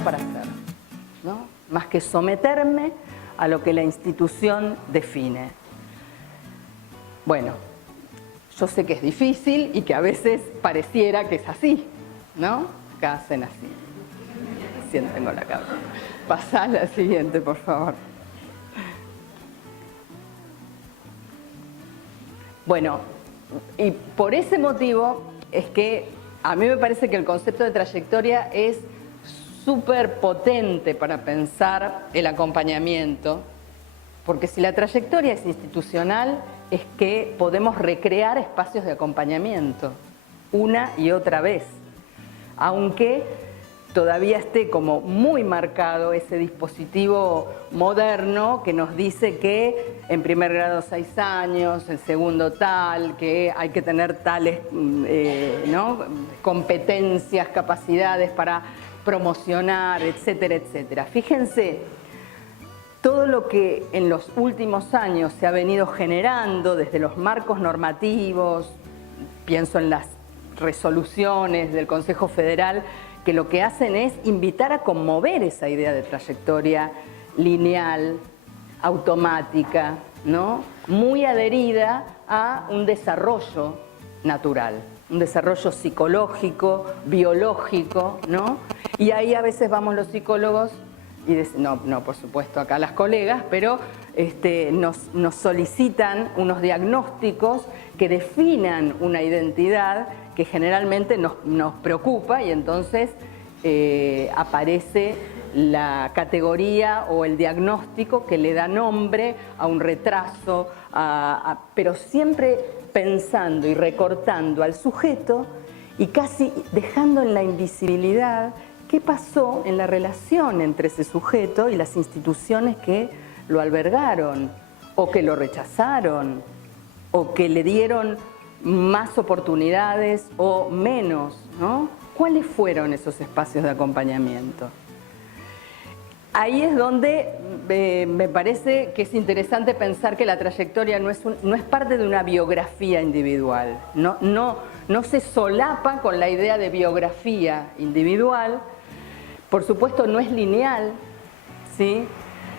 nada para hacer, ¿no? Más que someterme a lo que la institución define. Bueno, yo sé que es difícil y que a veces pareciera que es así, ¿no? Acá hacen así. Sienten con la cabeza. Pasá a la siguiente, por favor. Bueno, y por ese motivo es que a mí me parece que el concepto de trayectoria es súper potente para pensar el acompañamiento, porque si la trayectoria es institucional, es que podemos recrear espacios de acompañamiento una y otra vez, aunque todavía esté como muy marcado ese dispositivo moderno que nos dice que en primer grado 6 años, en segundo tal, que hay que tener tales ¿no? competencias, capacidades para promocionar, etcétera, etcétera. Fíjense, todo lo que en los últimos años se ha venido generando desde los marcos normativos, pienso en las resoluciones del Consejo Federal, que lo que hacen es invitar a conmover esa idea de trayectoria lineal, automática, ¿no? Muy adherida a un desarrollo natural, un desarrollo psicológico, biológico, ¿no? Y ahí a veces vamos los psicólogos y no, por supuesto acá las colegas, pero nos solicitan unos diagnósticos que definan una identidad que generalmente nos preocupa y entonces aparece la categoría o el diagnóstico que le da nombre a un retraso, pero siempre pensando y recortando al sujeto y casi dejando en la invisibilidad qué pasó en la relación entre ese sujeto y las instituciones que lo albergaron o que lo rechazaron o que le dieron más oportunidades o menos, ¿no? ¿Cuáles fueron esos espacios de acompañamiento? Ahí es donde me parece que es interesante pensar que la trayectoria no es parte de una biografía individual, no se solapa con la idea de biografía individual, por supuesto no es lineal, ¿sí?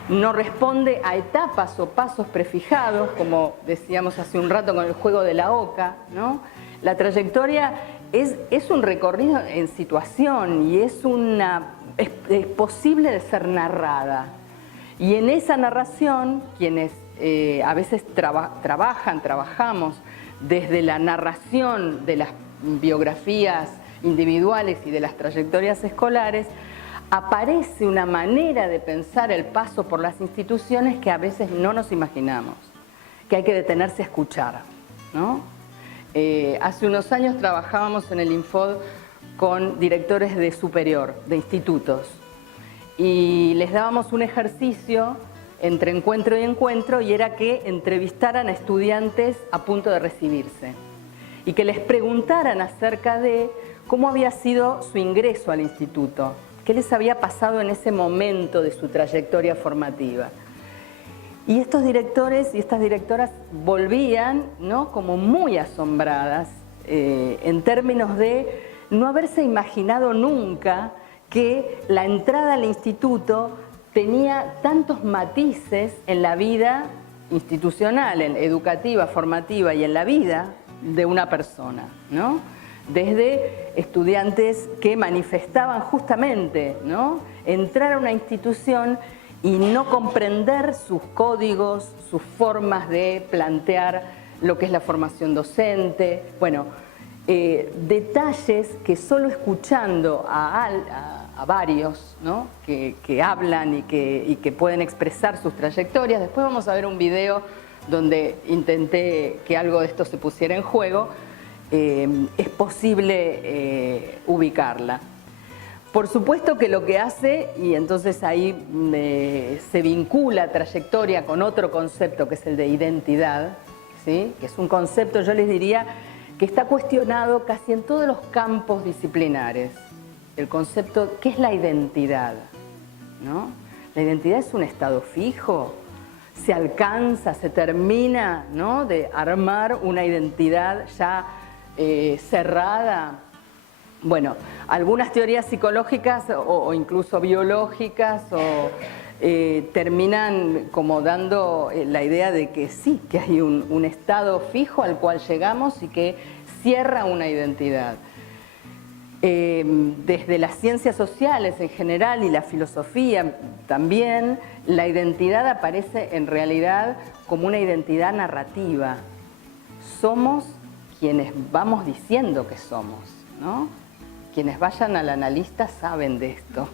No responde a etapas o pasos prefijados, como decíamos hace un rato con el juego de la oca, ¿no? La trayectoria es un recorrido en situación y es posible de ser narrada. Y en esa narración, quienes a veces trabajamos desde la narración de las biografías individuales y de las trayectorias escolares, aparece una manera de pensar el paso por las instituciones que a veces no nos imaginamos, que hay que detenerse a escuchar, ¿no? Hace unos años trabajábamos en el Infod con directores de superior, de institutos, y les dábamos un ejercicio entre encuentro y encuentro y era que entrevistaran a estudiantes a punto de recibirse y que les preguntaran acerca de cómo había sido su ingreso al instituto. ¿Qué les había pasado en ese momento de su trayectoria formativa? Y estos directores y estas directoras volvían, ¿no? Como muy asombradas en términos de no haberse imaginado nunca que la entrada al instituto tenía tantos matices en la vida institucional, educativa, formativa y en la vida de una persona, ¿no? Desde estudiantes que manifestaban justamente, ¿no? Entrar a una institución y no comprender sus códigos, sus formas de plantear lo que es la formación docente. Bueno, detalles que solo escuchando a varios, ¿no? que hablan y que pueden expresar sus trayectorias. Después vamos a ver un video donde intenté que algo de esto se pusiera en juego. Es posible ubicarla. Por supuesto que lo que hace, y entonces ahí se vincula trayectoria con otro concepto que es el de identidad, ¿sí? Que es un concepto, yo les diría, que está cuestionado casi en todos los campos disciplinares. El concepto, ¿qué es la identidad? ¿No? ¿La identidad es un estado fijo? ¿Se alcanza, se termina, ¿no? de armar una identidad ya cerrada? Bueno, algunas teorías psicológicas o incluso biológicas terminan como dando la idea de que sí, que hay un estado fijo al cual llegamos y que cierra una identidad. Desde las ciencias sociales en general y la filosofía también, la identidad aparece en realidad como una identidad narrativa. Somos quienes vamos diciendo que somos, ¿no? Quienes vayan al analista saben de esto.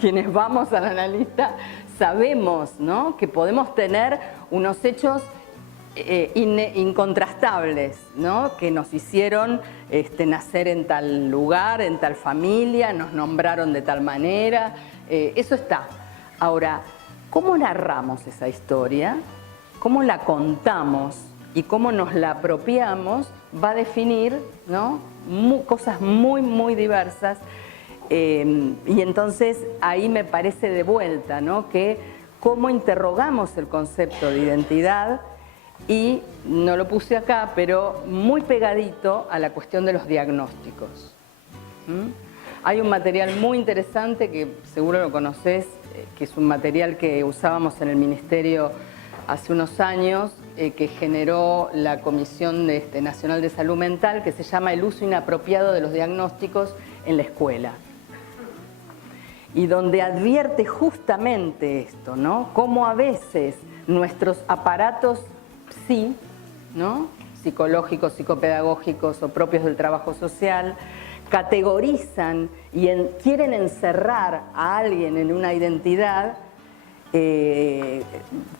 Quienes vamos al analista sabemos, ¿no?, que podemos tener unos hechos incontrastables, ¿no?, que nos hicieron nacer en tal lugar, en tal familia, nos nombraron de tal manera, eso está. Ahora, ¿cómo narramos esa historia? ¿Cómo la contamos? Y cómo nos la apropiamos va a definir, ¿no?, cosas muy, muy diversas. Y entonces ahí me parece de vuelta, ¿no?, que cómo interrogamos el concepto de identidad, y no lo puse acá, pero muy pegadito a la cuestión de los diagnósticos. Hay un material muy interesante que seguro lo conocés, que es un material que usábamos en el Ministerio hace unos años, que generó la Comisión Nacional de Salud Mental, que se llama El uso inapropiado de los diagnósticos en la escuela. Y donde advierte justamente esto, ¿no?, cómo a veces nuestros aparatos ¿no?, psicológicos, psicopedagógicos o propios del trabajo social, categorizan y quieren encerrar a alguien en una identidad,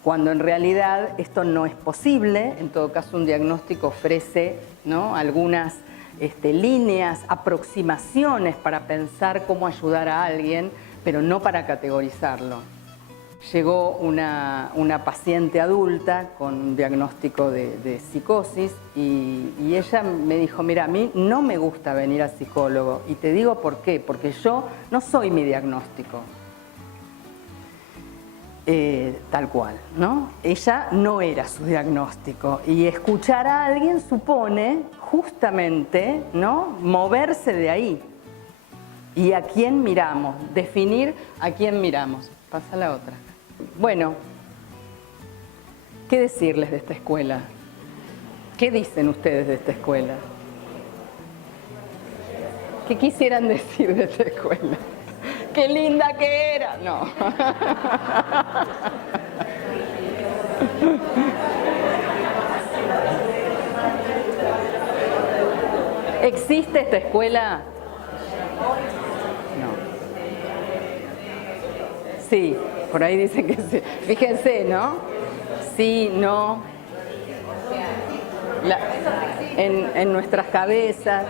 cuando en realidad esto no es posible. En todo caso, un diagnóstico ofrece, ¿no?, algunas líneas, aproximaciones para pensar cómo ayudar a alguien, pero no para categorizarlo. Llegó una paciente adulta con un diagnóstico de psicosis y ella me dijo: mira, a mí no me gusta venir al psicólogo, y te digo por qué, porque yo no soy mi diagnóstico. Tal cual, ¿no? Ella no era su diagnóstico, y escuchar a alguien supone justamente, ¿no?, moverse de ahí. ¿Y a quién miramos? Definir a quién miramos. Pasa la otra. Bueno, ¿qué decirles de esta escuela? ¿Qué dicen ustedes de esta escuela? ¿Qué quisieran decir de esta escuela? ¡Qué linda que era! No. ¿Existe esta escuela? No. Sí, por ahí dicen que sí. Fíjense, ¿no? Sí, no. En nuestras cabezas.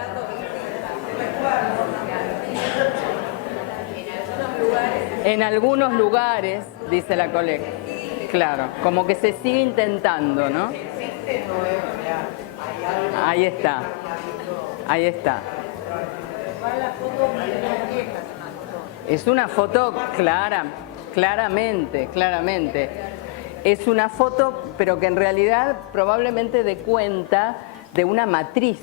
En algunos lugares, dice la colega. Claro, como que se sigue intentando, ¿no? Ahí está. Ahí está. Es una foto claramente. Es una foto, pero que en realidad probablemente dé cuenta de una matriz,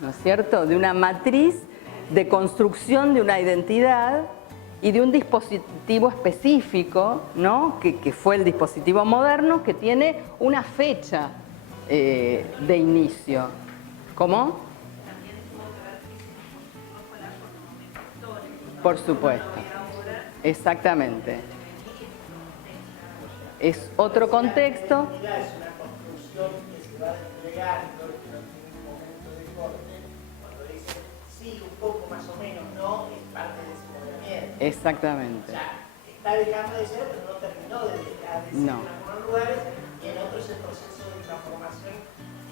¿no es cierto? De una matriz de construcción de una identidad y de un dispositivo específico, ¿no?, que fue el dispositivo moderno, que tiene una fecha de inicio. ¿Cómo? Por supuesto. Exactamente. Es otro contexto. Es una construcción que se va desplegando, que no tiene un momento de corte, cuando dice sí, un poco más o menos, no, es parte de ese movimiento. Exactamente. O sea, está dejando de ser, pero no terminó de dejar de ser en algunos lugares, y en otros el proceso de transformación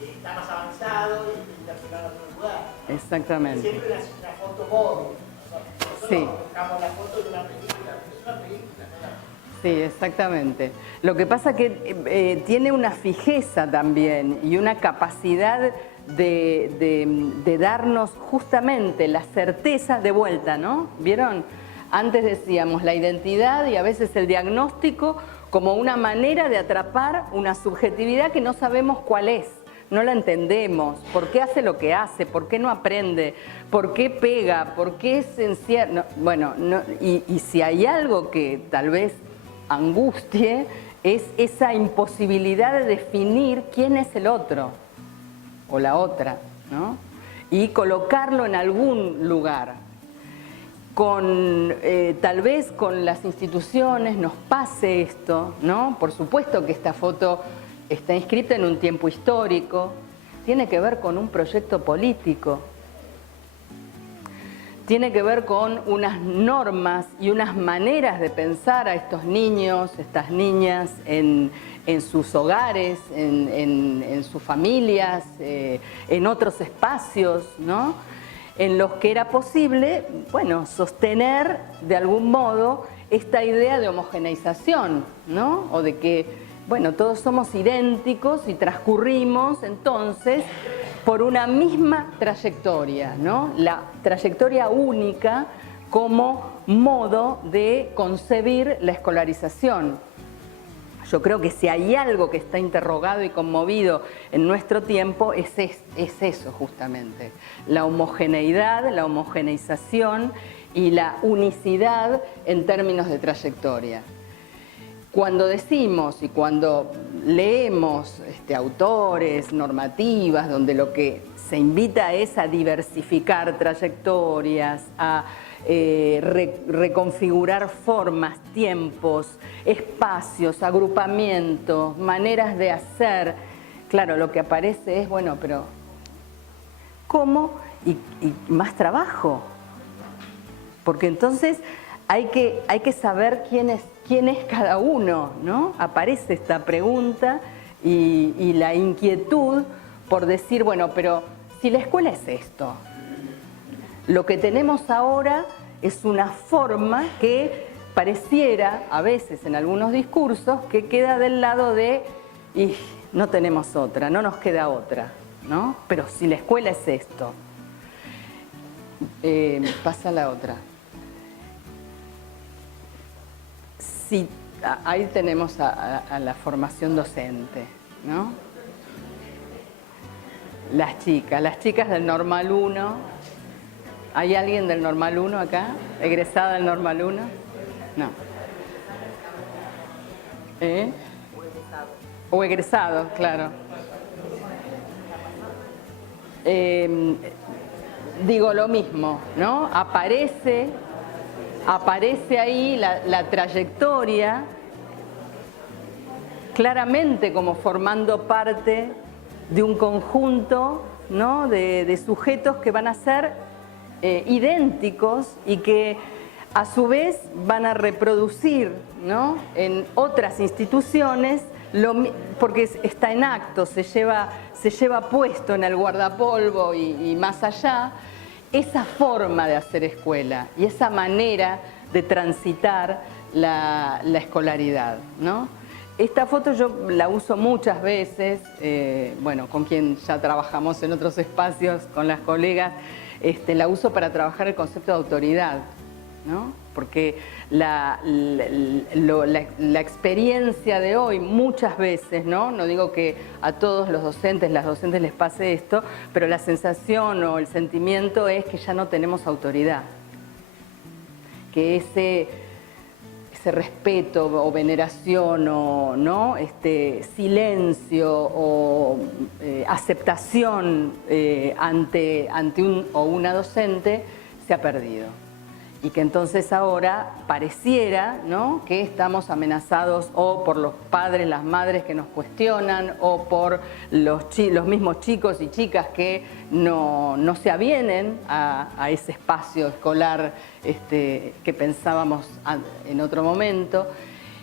está más avanzado y está llegando a otro lugar. Exactamente. Siempre una foto móvil. Nosotros sí. buscamos la foto de una película, pero es una película, ¿no? Sí, exactamente. Lo que pasa es que tiene una fijeza también y una capacidad de darnos justamente la certeza de vuelta, ¿no? ¿Vieron? Antes decíamos la identidad y a veces el diagnóstico como una manera de atrapar una subjetividad que no sabemos cuál es, no la entendemos, por qué hace lo que hace, por qué no aprende, por qué pega, por qué se encierra. Bueno, y si hay algo que tal vez angustie, es esa imposibilidad de definir quién es el otro o la otra, ¿no? Y colocarlo en algún lugar. Tal vez con las instituciones nos pase esto, ¿no? Por supuesto que esta foto está inscrita en un tiempo histórico, tiene que ver con un proyecto político, tiene que ver con unas normas y unas maneras de pensar a estos niños, estas niñas en sus hogares, en sus familias, en otros espacios, ¿no? En los que era posible, bueno, sostener de algún modo esta idea de homogeneización, ¿no? O de que, bueno, todos somos idénticos y transcurrimos entonces por una misma trayectoria, ¿no? La trayectoria única como modo de concebir la escolarización. Yo creo que si hay algo que está interrogado y conmovido en nuestro tiempo es eso justamente, la homogeneidad, la homogeneización y la unicidad en términos de trayectoria. Cuando decimos y cuando leemos autores, normativas, donde lo que se invita es a diversificar trayectorias, a reconfigurar formas, tiempos, espacios, agrupamientos, maneras de hacer, claro, lo que aparece es, bueno, pero ¿cómo? Y más trabajo. Porque entonces hay que saber quién es cada uno, ¿no? Aparece esta pregunta y la inquietud por decir, bueno, pero si la escuela es esto, lo que tenemos ahora es una forma que pareciera, a veces en algunos discursos, que queda del lado de, y no tenemos otra, no nos queda otra, ¿no? Pero si la escuela es esto. Pasa la otra. Sí, ahí tenemos a la formación docente, ¿no? Las chicas del Normal 1. ¿Hay alguien del Normal 1 acá? ¿Egresada del Normal 1? No. O egresado, claro. Digo lo mismo, ¿no? Aparece ahí la trayectoria claramente como formando parte de un conjunto, ¿no? de sujetos que van a ser idénticos y que a su vez van a reproducir, ¿no? en otras instituciones, porque está en acto, se lleva puesto en el guardapolvo y más allá, esa forma de hacer escuela y esa manera de transitar la escolaridad, ¿no? Esta foto yo la uso muchas veces, bueno, con quien ya trabajamos en otros espacios, con las colegas, la uso para trabajar el concepto de autoridad, ¿no? Porque la experiencia de hoy muchas veces, ¿no? No digo que a todos los docentes, las docentes les pase esto, pero la sensación o el sentimiento es que ya no tenemos autoridad, que ese respeto o veneración o ¿no? Silencio o aceptación ante un o una docente se ha perdido. Y que entonces ahora pareciera, ¿no? que estamos amenazados o por los padres, las madres que nos cuestionan o por los mismos chicos y chicas que no se avienen a ese espacio escolar que pensábamos en otro momento.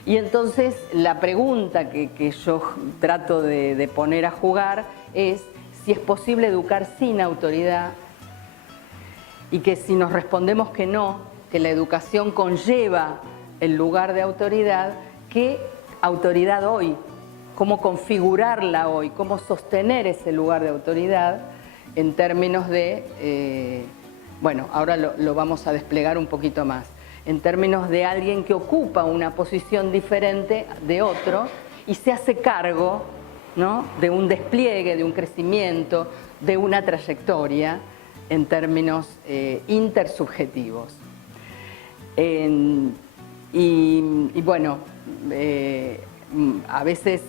Y entonces la pregunta que yo trato de poner a jugar es si es posible educar sin autoridad, y que si nos respondemos que no, que la educación conlleva el lugar de autoridad, ¿qué autoridad hoy? ¿Cómo configurarla hoy? ¿Cómo sostener ese lugar de autoridad en términos de, bueno, ahora lo vamos a desplegar un poquito más, en términos de alguien que ocupa una posición diferente de otro y se hace cargo ¿no? De un despliegue, de un crecimiento, de una trayectoria en términos intersubjetivos. Y bueno, a veces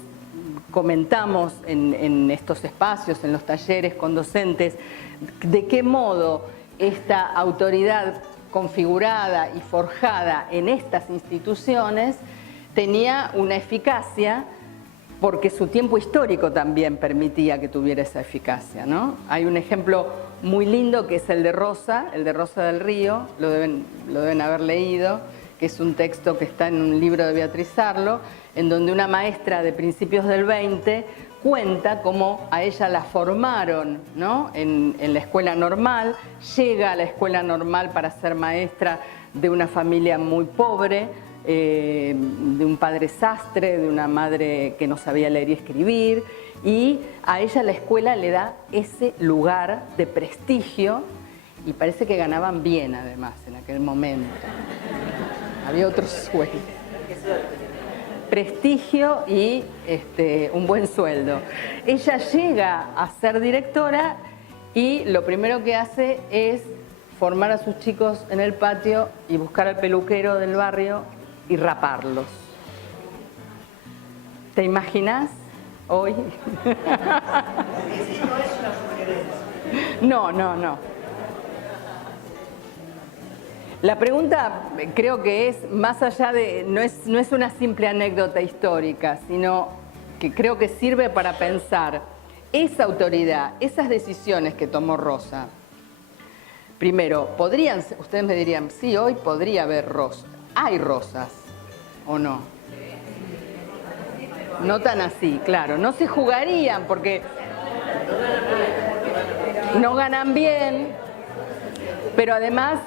comentamos en estos espacios, en los talleres con docentes, de qué modo esta autoridad configurada y forjada en estas instituciones tenía una eficacia porque su tiempo histórico también permitía que tuviera esa eficacia, ¿no? Hay un ejemplo muy lindo que es el de Rosa del Río, lo deben haber leído, que es un texto que está en un libro de Beatriz Arlo, en donde una maestra de principios del 20 cuenta cómo a ella la formaron, ¿no? en la escuela normal, llega a la escuela normal para ser maestra de una familia muy pobre, de un padre sastre, de una madre que no sabía leer y escribir, y a ella la escuela le da ese lugar de prestigio y parece que ganaban bien además en aquel momento. Había otros sueldos. Prestigio y un buen sueldo. Ella llega a ser directora y lo primero que hace es formar a sus chicos en el patio y buscar al peluquero del barrio y raparlos. ¿Te imaginas hoy? No. La pregunta creo que es más allá de, no es una simple anécdota histórica, sino que creo que sirve para pensar esa autoridad, esas decisiones que tomó Rosa. Primero, ustedes me dirían, sí, hoy podría haber rosas. ¿Hay rosas o no? No tan así, claro. No se jugarían porque no ganan bien, pero además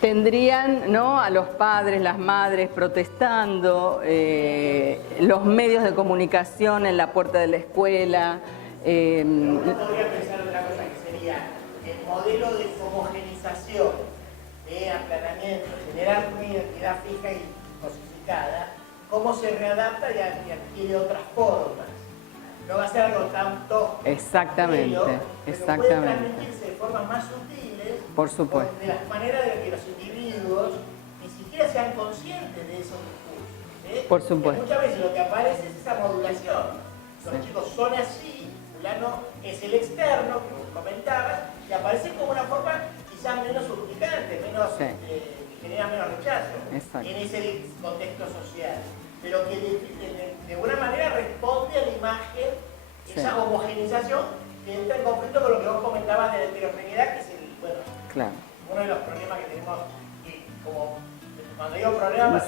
tendrían, ¿no?, a los padres, las madres protestando, los medios de comunicación en la puerta de la escuela. Uno podría pensar otra cosa que sería el modelo de homogenización, de aplanamiento, generar una identidad fija y cosificada, cómo se readapta y adquiere otras formas. No va a ser algo tanto... Exactamente, pero puede transmitirse de formas más sutiles, por supuesto, de las maneras de que los individuos ni siquiera sean conscientes de esos discursos. Por supuesto. Muchas veces lo que aparece es esa modulación. Los chicos son así, fulano es el externo, que vos comentabas, y aparece como una forma quizás menos urticante, que genera menos rechazo. Exacto. En ese contexto social. Pero que de alguna manera responde a la imagen, esa homogenización que entra en conflicto con lo que vos comentabas de la heterogeneidad, que es uno de los problemas que tenemos, como cuando digo problema,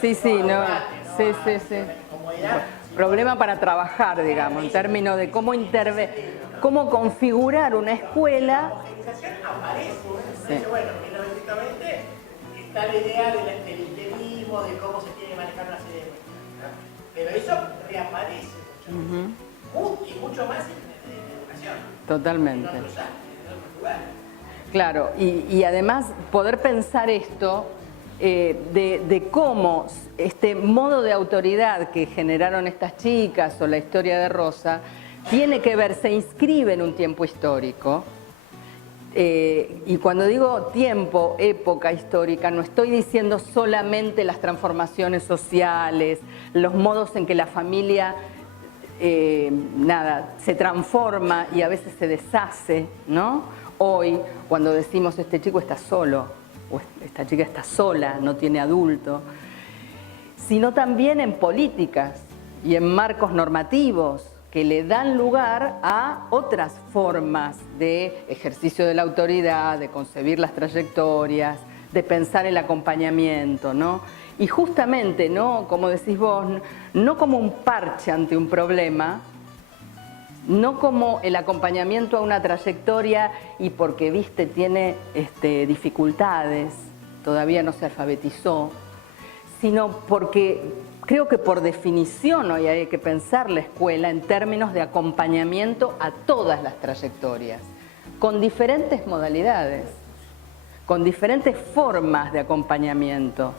incomodidad, problema para trabajar, digamos, en términos de cómo configurar una escuela. La homogenización aparece, dice, bueno, filosóficamente está la idea del integrismo, de cómo se tiene que manejar una serie de cuestiones, ¿no? Pero eso reaparece y mucho más en educación. Totalmente. En otros lugares. Claro, y además poder pensar esto de cómo este modo de autoridad que generaron estas chicas o la historia de Rosa tiene que ver, se inscribe en un tiempo histórico. Y cuando digo tiempo, época histórica, no estoy diciendo solamente las transformaciones sociales, los modos en que la familia se transforma y a veces se deshace, ¿no? Hoy, cuando decimos este chico está solo, o esta chica está sola, no tiene adulto, sino también en políticas y en marcos normativos que le dan lugar a otras formas de ejercicio de la autoridad, de concebir las trayectorias, de pensar el acompañamiento, ¿no? Y justamente, ¿no?, como decís vos, no como un parche ante un problema, no como el acompañamiento a una trayectoria y porque, viste, tiene dificultades, todavía no se alfabetizó, sino porque creo que por definición hoy hay que pensar la escuela en términos de acompañamiento a todas las trayectorias, con diferentes modalidades, con diferentes formas de acompañamiento.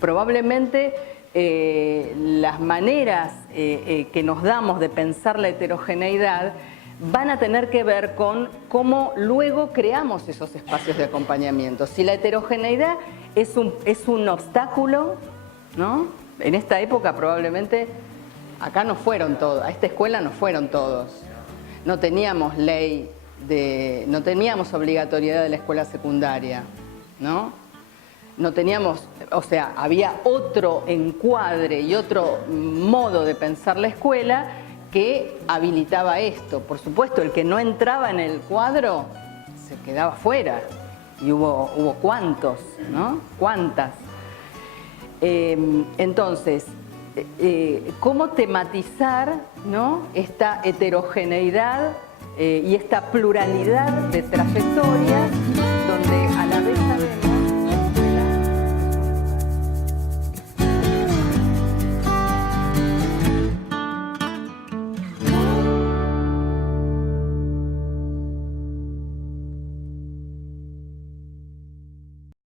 Probablemente las maneras que nos damos de pensar la heterogeneidad van a tener que ver con cómo luego creamos esos espacios de acompañamiento. Si la heterogeneidad es un obstáculo, ¿no? En esta época probablemente acá no fueron todos, a esta escuela no fueron todos. No teníamos ley no teníamos obligatoriedad de la escuela secundaria, ¿no? No teníamos, o sea, había otro encuadre y otro modo de pensar la escuela que habilitaba esto. Por supuesto, el que no entraba en el cuadro se quedaba fuera. Y hubo cuántos, ¿no? ¿Cuántas? Entonces, ¿cómo tematizar, ¿no?, esta heterogeneidad y esta pluralidad de trayectorias